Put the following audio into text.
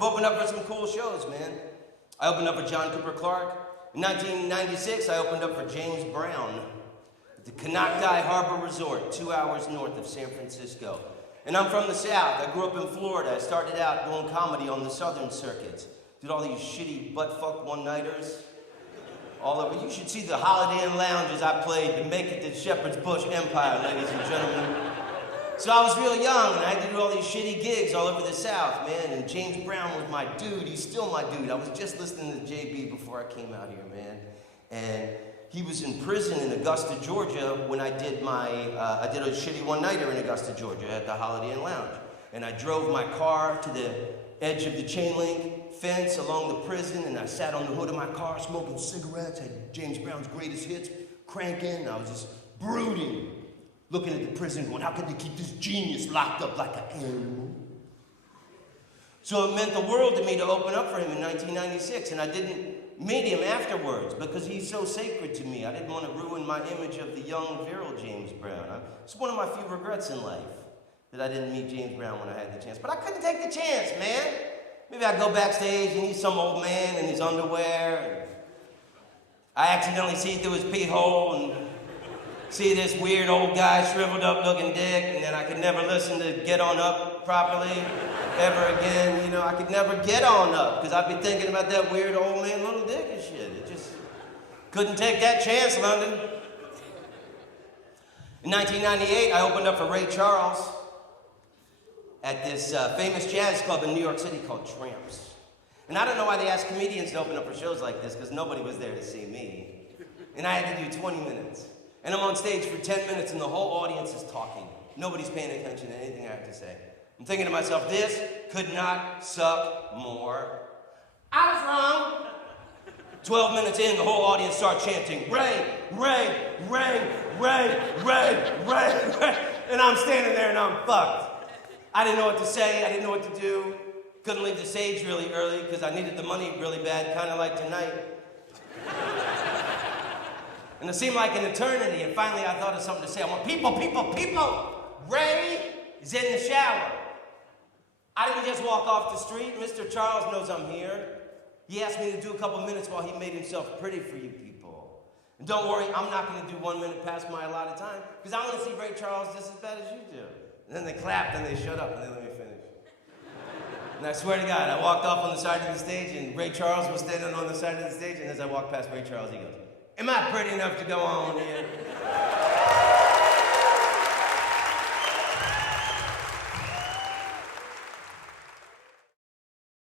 I've opened up for some cool shows, man. I opened up for John Cooper Clarke. In 1996, I opened up for James Brown at the Canocti Harbor Resort, 2 hours north of San Francisco. And I'm from the South. I grew up in Florida. I started out doing comedy on the Southern circuits. Did all these shitty butt-fuck one-nighters all over. You should see the Holiday Inn lounges I played to make it to Shepherd's Bush Empire, ladies and gentlemen. So I was real young, and I had to do all these shitty gigs all over the South, man, and James Brown was my dude. He's still my dude. I was just listening to JB before I came out here, man. And he was in prison in Augusta, Georgia, when I did I did a shitty one-nighter in Augusta, Georgia at the Holiday Inn Lounge. And I drove my car to the edge of the chain link fence along the prison, and I sat on the hood of my car smoking cigarettes, had James Brown's greatest hits cranking, and I was just brooding, looking at the prison going, how could they keep this genius locked up like an animal? So it meant the world to me to open up for him in 1996, and I didn't meet him afterwards because he's so sacred to me. I didn't want to ruin my image of the young, virile James Brown. It's one of my few regrets in life that I didn't meet James Brown when I had the chance. But I couldn't take the chance, man. Maybe I'd go backstage and he's some old man in his underwear. And I accidentally see through his pee hole and see this weird old guy, shriveled up looking dick, and then I could never listen to Get On Up properly ever again. You know, I could never get on up because I'd be thinking about that weird old man little dick and shit. It just couldn't take that chance, London. In 1998, I opened up for Ray Charles at this famous jazz club in New York City called Tramps. And I don't know why they ask comedians to open up for shows like this, because nobody was there to see me. And I had to do 20 minutes. And I'm on stage for 10 minutes and the whole audience is talking. Nobody's paying attention to anything I have to say. I'm thinking to myself, this could not suck more. I was wrong. 12 minutes in, the whole audience starts chanting, Ray, Ray, Ray, Ray, Ray, Ray, Ray. And I'm standing there and I'm fucked. I didn't know what to say, I didn't know what to do. Couldn't leave the stage really early because I needed the money really bad, kind of like tonight. And it seemed like an eternity, and finally I thought of something to say. I went, people, Ray is in the shower. I didn't just walk off the street. Mr. Charles knows I'm here. He asked me to do a couple minutes while he made himself pretty for you people. And don't worry, I'm not going to do 1 minute past my allotted time, because I want to see Ray Charles just as bad as you do. And then they clapped and they shut up and they let me finish. And I swear to God, I walked off on the side of the stage and Ray Charles was standing on the side of the stage, and as I walked past Ray Charles, he goes, am I pretty enough to go on here?